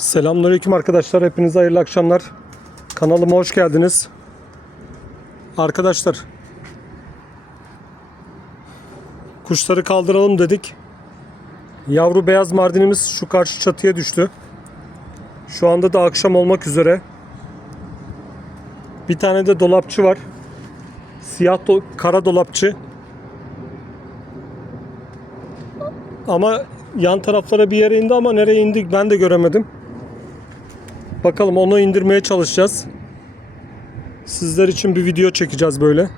Selamünaleyküm arkadaşlar. Hepinize hayırlı akşamlar. Kanalıma hoş geldiniz. Arkadaşlar kuşları kaldıralım dedik. Yavru beyaz mardinimiz şu karşı çatıya düştü. Şu anda da akşam olmak üzere. Bir tane de dolapçı var. Siyah do- kara dolapçı. Ama yan taraflara bir yere indi ama nereye indi ben de göremedim. Bakalım onu indirmeye çalışacağız. Sizler için bir video çekeceğiz böyle.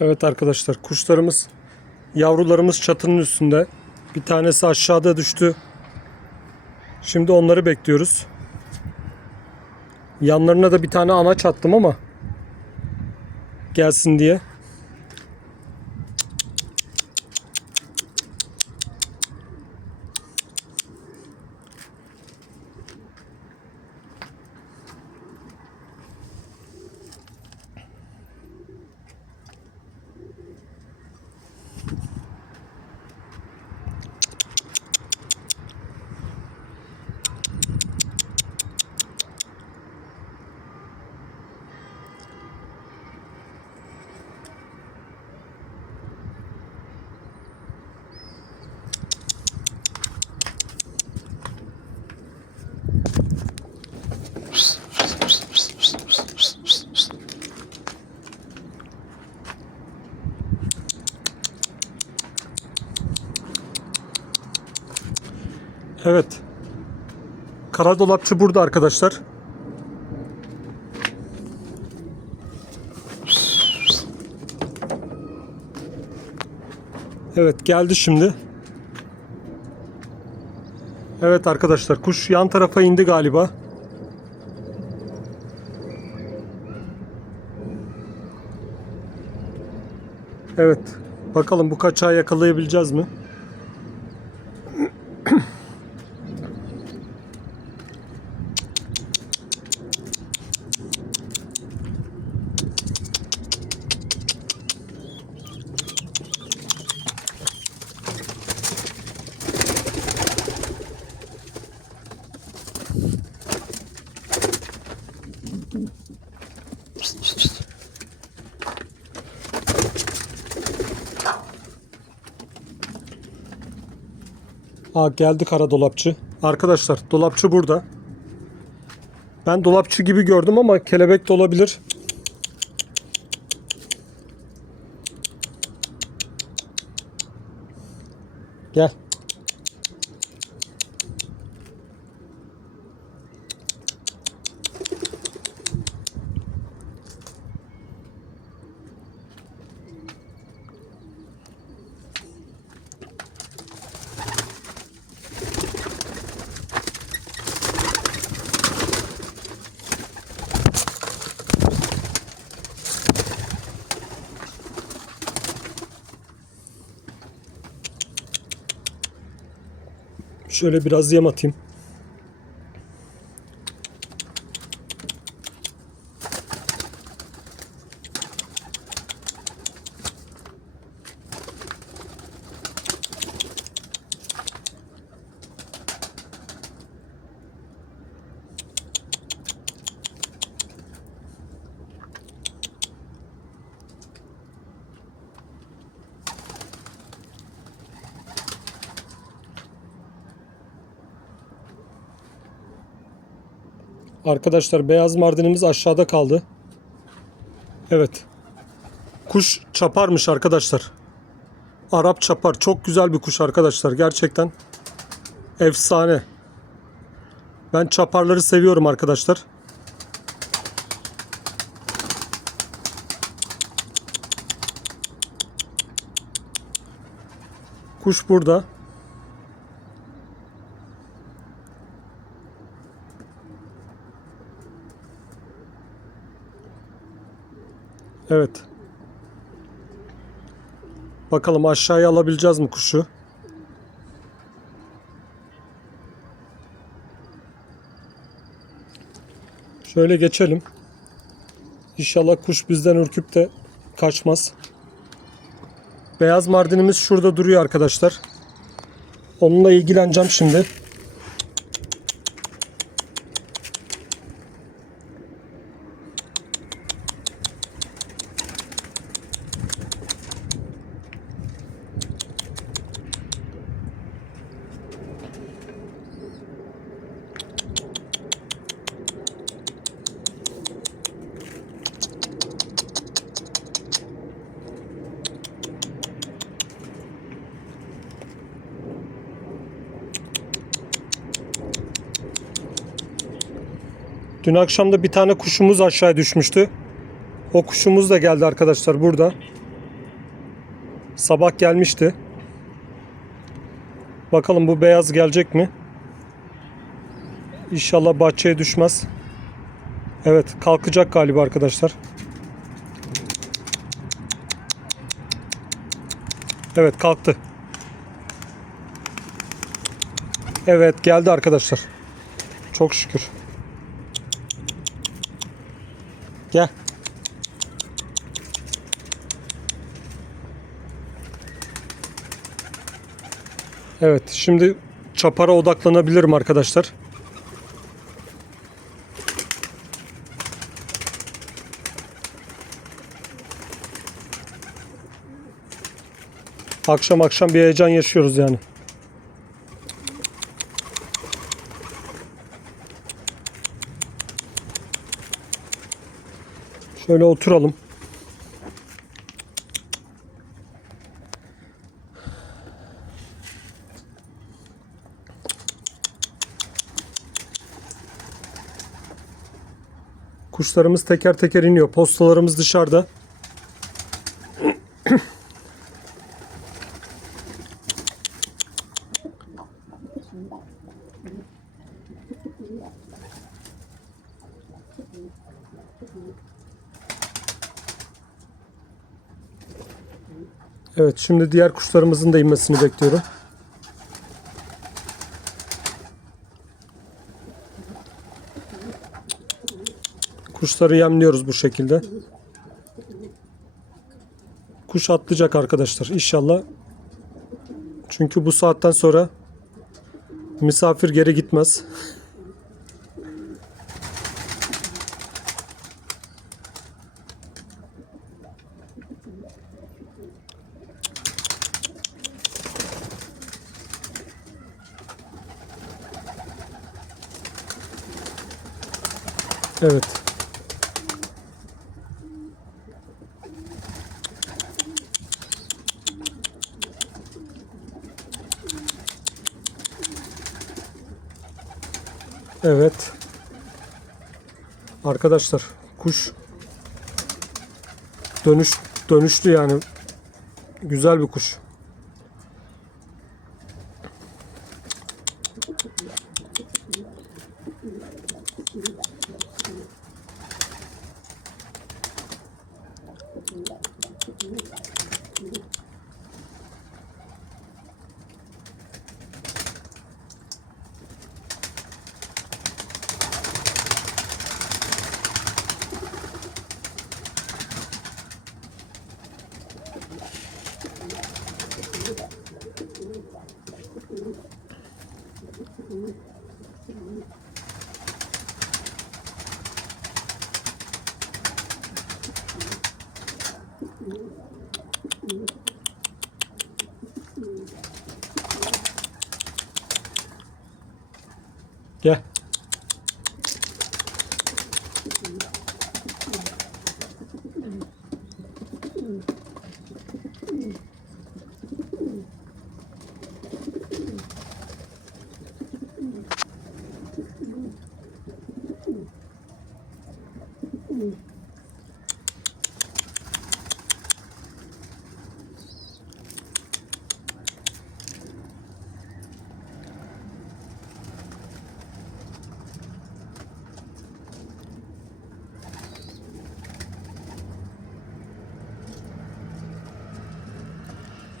Evet arkadaşlar kuşlarımız yavrularımız çatının üstünde. Bir tanesi aşağıda düştü. Şimdi onları bekliyoruz. Yanlarına da bir tane anaç attım ama gelsin diye. Evet. Kara dolapçı burada arkadaşlar. Evet geldi şimdi. Evet arkadaşlar kuş yan tarafa indi galiba. Evet. Bakalım bu kaçağı yakalayabileceğiz mi? Aa geldi kara dolapçı. Arkadaşlar dolapçı burada. Ben dolapçı gibi gördüm ama kelebek de olabilir. Gel. Şöyle biraz yem atayım. Arkadaşlar beyaz mardinimiz aşağıda kaldı. Evet. Kuş çaparmış arkadaşlar. Arap çapar. Çok güzel bir kuş arkadaşlar. Gerçekten efsane. Ben çaparları seviyorum arkadaşlar. Kuş burada. Evet. Bakalım aşağıya alabileceğiz mi kuşu? Şöyle geçelim. İnşallah kuş bizden ürküp de kaçmaz. Beyaz mardinimiz şurada duruyor arkadaşlar. Onunla ilgileneceğim şimdi. Dün akşam da bir tane kuşumuz aşağı düşmüştü. O kuşumuz da geldi arkadaşlar burada. Sabah gelmişti. Bakalım bu beyaz gelecek mi? İnşallah bahçeye düşmez. Evet kalkacak galiba arkadaşlar. Evet kalktı. Evet geldi arkadaşlar. Çok şükür. Gel. Evet, şimdi çapara odaklanabilirim arkadaşlar. Akşam akşam bir heyecan yaşıyoruz yani. Şöyle oturalım. Kuşlarımız teker teker iniyor. Postalarımız dışarıda. Evet şimdi diğer kuşlarımızın da inmesini bekliyorum. Kuşları yemliyoruz bu şekilde. Kuş atlayacak arkadaşlar inşallah. Çünkü bu saatten sonra misafir geri gitmez. Evet. Evet. Arkadaşlar kuş dönüş dönüştü yani. Güzel bir kuş.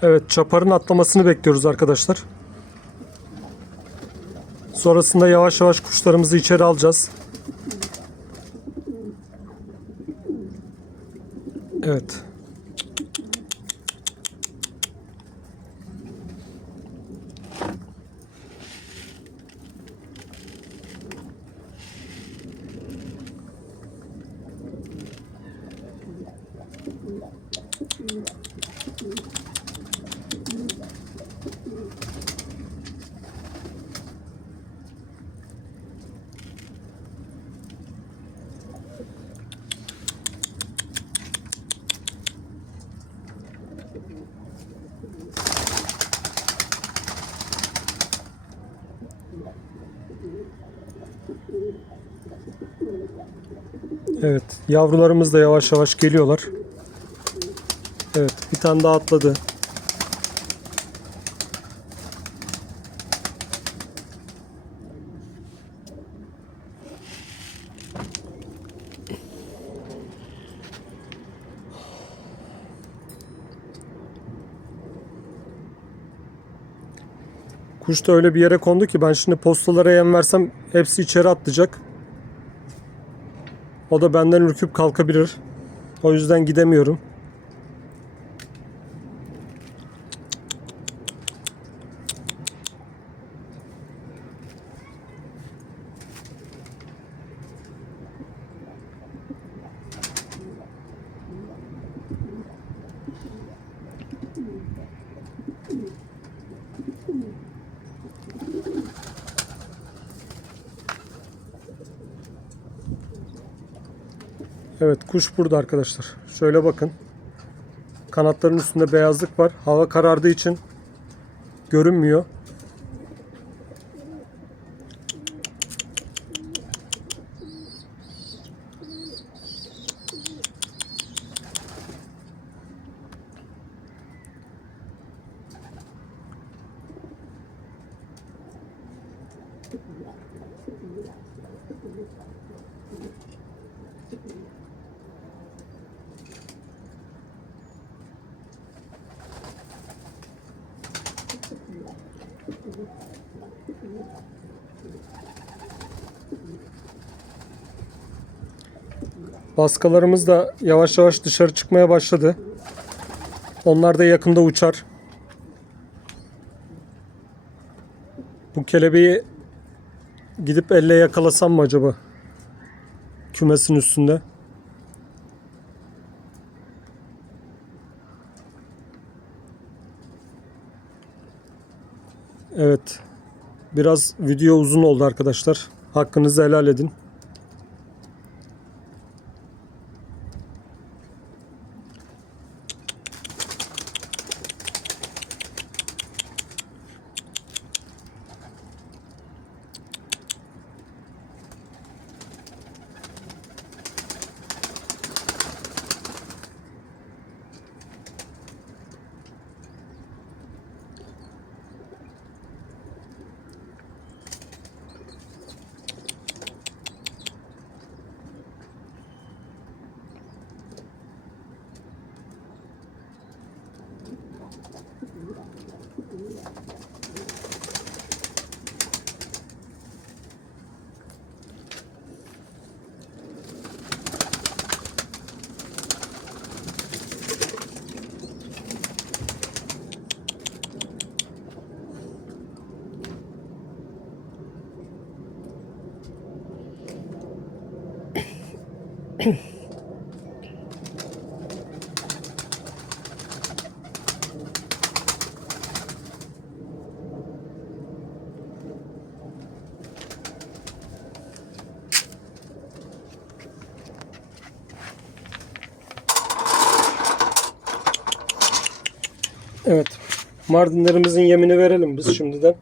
Evet çaparın atlamasını bekliyoruz arkadaşlar. Sonrasında yavaş yavaş kuşlarımızı içeri alacağız. Evet. Evet, yavrularımız da yavaş yavaş geliyorlar. Evet, bir tane daha atladı. Kuş da öyle bir yere kondu ki ben şimdi postalara yem versem hepsi içeri atlayacak. O da benden ürküp kalkabilir. O yüzden gidemiyorum. Evet kuş burada arkadaşlar. Şöyle bakın. Kanatların üstünde beyazlık var. Hava karardığı için görünmüyor. Baskalarımız da yavaş yavaş dışarı çıkmaya başladı. Onlar da yakında uçar. Bu kelebeği gidip elle yakalasam mı acaba? Kümesin üstünde. Evet. Biraz video uzun oldu arkadaşlar. Hakkınızı helal edin. Evet. Mardinlerimizin yemini verelim biz şimdiden.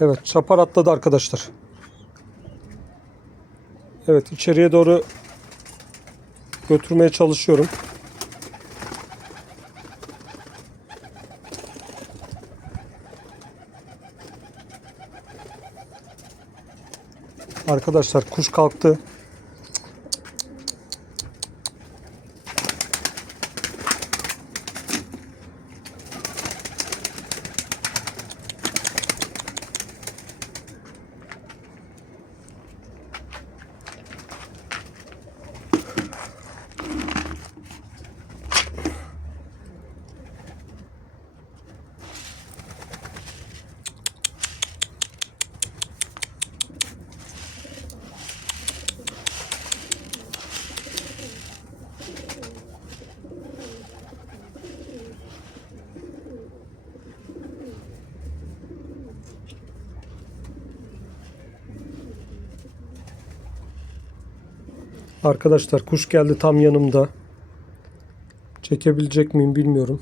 Evet çapar atladı arkadaşlar. Evet içeriye doğru götürmeye çalışıyorum. Arkadaşlar kuş kalktı. Arkadaşlar kuş geldi tam yanımda. Çekebilecek miyim bilmiyorum.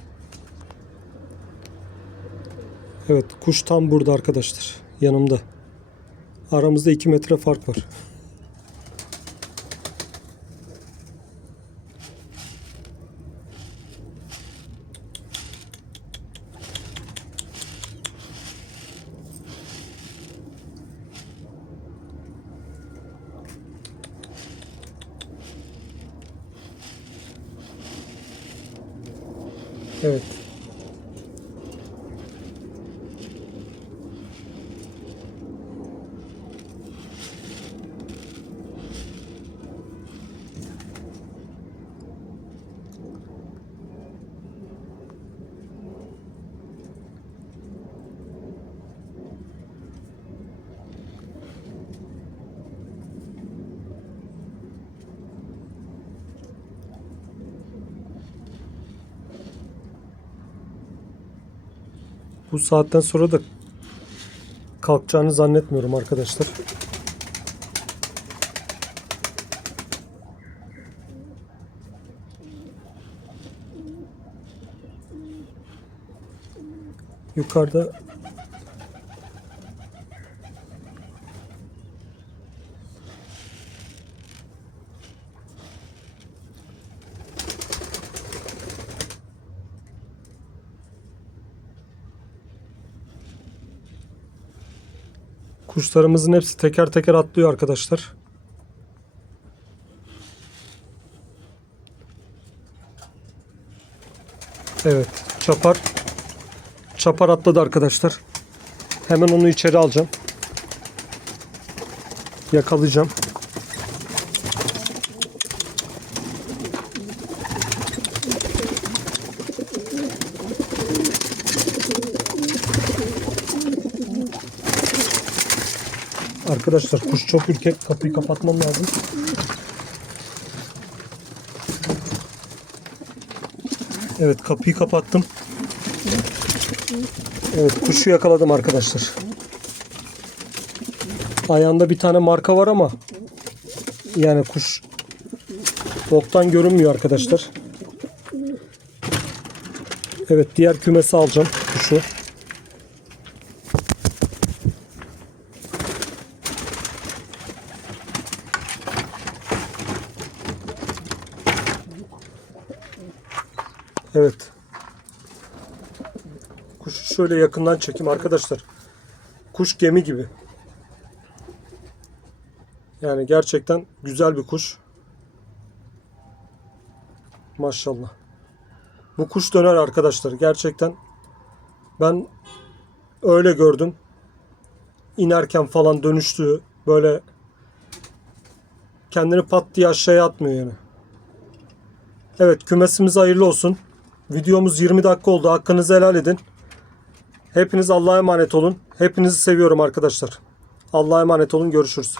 Evet kuş tam burada arkadaşlar. Yanımda. Aramızda 2 metre fark var. Evet. Bu saatten sonra da kalkacağını zannetmiyorum arkadaşlar. Yukarıda kuşlarımızın hepsi teker teker atlıyor arkadaşlar. Evet, çapar çapar atladı arkadaşlar. Hemen onu içeri alacağım. Yakalayacağım. Arkadaşlar kuş çok ürkek. Kapıyı kapatmam lazım. Evet kapıyı kapattım. Evet kuşu yakaladım arkadaşlar. Ayağında bir tane marka var ama yani kuş boktan görünmüyor arkadaşlar. Evet diğer kümesi alacağım kuşu. Evet. Kuşu şöyle yakından çekeyim arkadaşlar. Kuş gemi gibi. Yani gerçekten güzel bir kuş. Maşallah. Bu kuş döner arkadaşlar. Gerçekten ben öyle gördüm. İnerken falan dönüştüğü böyle kendini pat diye aşağıya atmıyor yani. Evet kümesimiz hayırlı olsun. Videomuz 20 dakika oldu. Hakkınızı helal edin. Hepiniz Allah'a emanet olun. Hepinizi seviyorum arkadaşlar. Allah'a emanet olun. Görüşürüz.